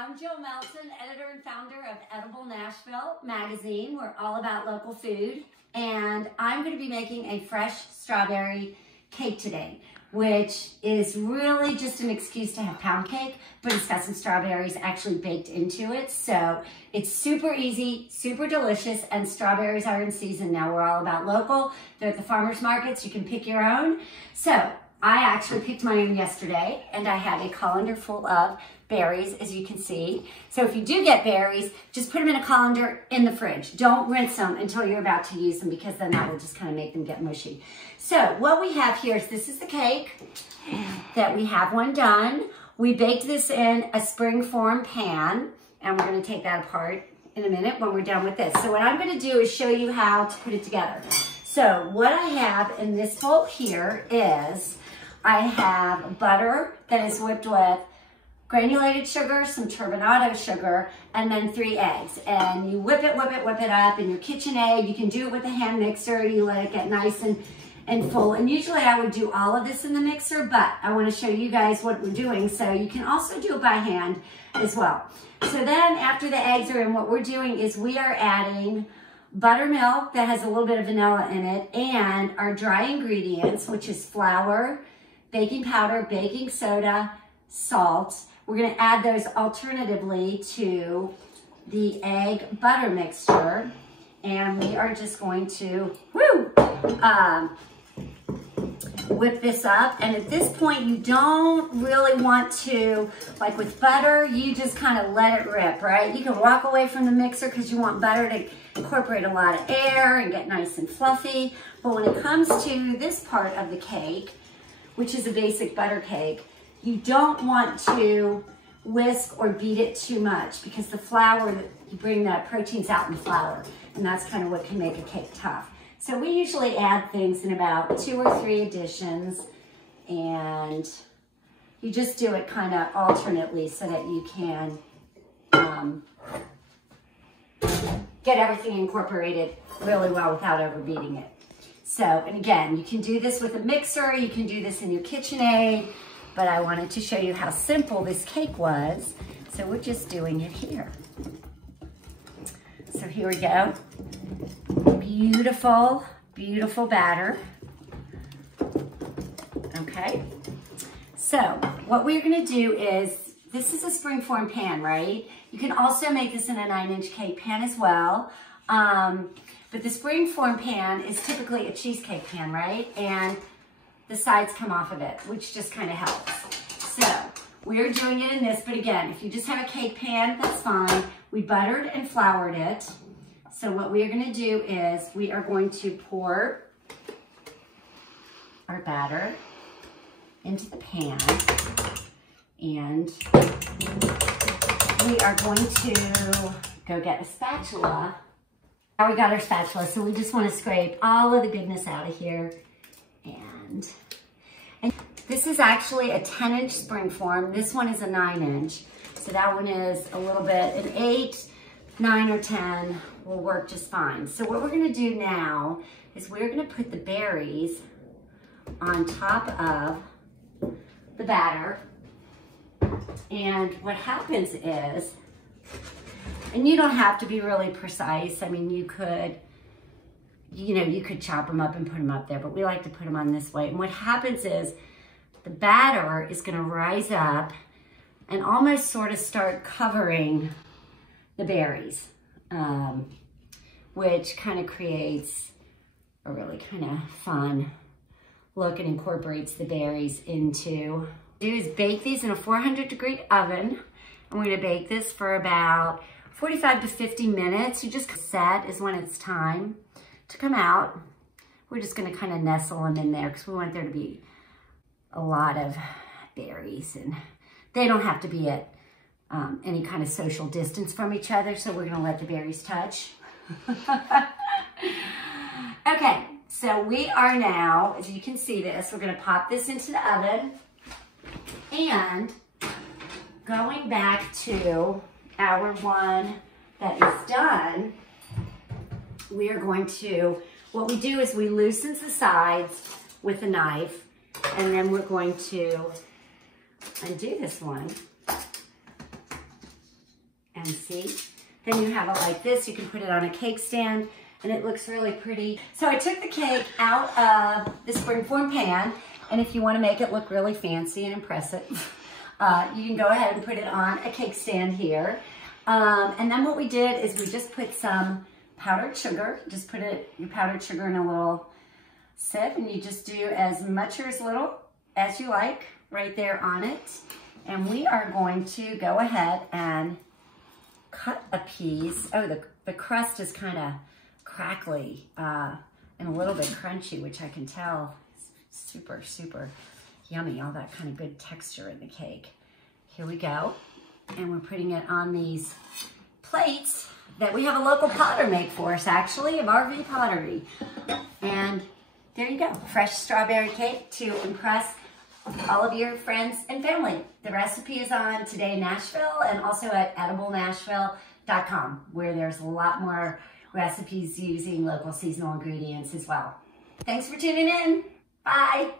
I'm Jill Melton, editor and founder of Edible Nashville magazine. We're all about local food. And I'm going to be making a fresh strawberry cake today, which is really just an excuse to have pound cake, but it's got some strawberries actually baked into it. So it's super easy, super delicious, and strawberries are in season now. We're all about local. They're at the farmers markets. You can pick your own. So I actually picked my own yesterday, and I had a colander full of berries, as you can see. So if you do get berries, just put them in a colander in the fridge. Don't rinse them until you're about to use them, because then that will just kind of make them get mushy. So what we have here is, this is the cake that we have one done. We baked this in a springform pan, and we're going to take that apart in a minute when we're done with this. So what I'm going to do is show you how to put it together. So what I have in this bowl here is, I have butter that is whipped with granulated sugar, some turbinado sugar, and then 3 eggs. And you whip it up in your KitchenAid. You can do it with a hand mixer. You let it get nice and full. And usually I would do all of this in the mixer, but I want to show you guys what we're doing. So you can also do it by hand as well. So then after the eggs are in, what we're doing is we are adding buttermilk that has a little bit of vanilla in it, and our dry ingredients, which is flour, baking powder, baking soda, salt. We're going to add those alternatively to the egg butter mixture, and we are just going to whip this up. And at this point, you don't really want to, like with butter, you just kind of let it rip, right? You can walk away from the mixer because you want butter to incorporate a lot of air and get nice and fluffy. But when it comes to this part of the cake, which is a basic butter cake, you don't want to whisk or beat it too much, because the flour, you bring the proteins out in the flour, and that's kind of what can make a cake tough. So we usually add things in about 2 or 3 additions, and you just do it kind of alternately so that you can get everything incorporated really well without overbeating it. So, and again, you can do this with a mixer, you can do this in your KitchenAid, but I wanted to show you how simple this cake was. So we're just doing it here. So here we go. Beautiful, beautiful batter. Okay. So what we're gonna do is, this is a springform pan, right? You can also make this in a 9-inch cake pan as well. But the springform pan is typically a cheesecake pan, right? And the sides come off of it, which just kind of helps. So we're doing it in this, but again, if you just have a cake pan, that's fine. We buttered and floured it. So what we are gonna do is, we are going to pour our batter into the pan, and we are going to go get a spatula. Now we got our spatula, so we just want to scrape all of the goodness out of here. And this is actually a 10-inch springform. This one is a 9-inch. So that one is a little bit, an 8, 9, or 10 will work just fine. So what we're gonna do now is we're gonna put the berries on top of the batter. And what happens is, and you don't have to be really precise. I mean, you could chop them up and put them up there, but we like to put them on this way. And what happens is, the batter is gonna rise up and almost sort of start covering the berries, which kind of creates a really kind of fun look and incorporates the berries into. What we do is bake these in a 400-degree oven, and we're gonna bake this for about 45 to 50 minutes. You just set is when it's time to come out. We're just gonna kind of nestle them in there, because we want there to be a lot of berries, and they don't have to be at any kind of social distance from each other, so we're gonna let the berries touch. Okay, so we are now, as you can see this, we're gonna pop this into the oven, and going back to our one that is done, we are going to, what we do is we loosen the sides with a knife, and then we're going to undo this one and see. Then you have it like this. You can put it on a cake stand and it looks really pretty. So I took the cake out of the springform pan, and if you want to make it look really fancy and impressive, you can go ahead and put it on a cake stand here. And then what we did is we just put some powdered sugar. Just put your powdered sugar in a little sieve, and you just do as much or as little as you like right there on it. And we are going to go ahead and cut a piece. Oh, the crust is kind of crackly and a little bit crunchy, which I can tell is super, super yummy. All that kind of good texture in the cake. Here we go. And we're putting it on these plates that we have a local potter make for us, actually, of RV Pottery. And there you go, fresh strawberry cake to impress all of your friends and family. The recipe is on Today Nashville and also at ediblenashville.com, where there's a lot more recipes using local seasonal ingredients as well. Thanks for tuning in. Bye.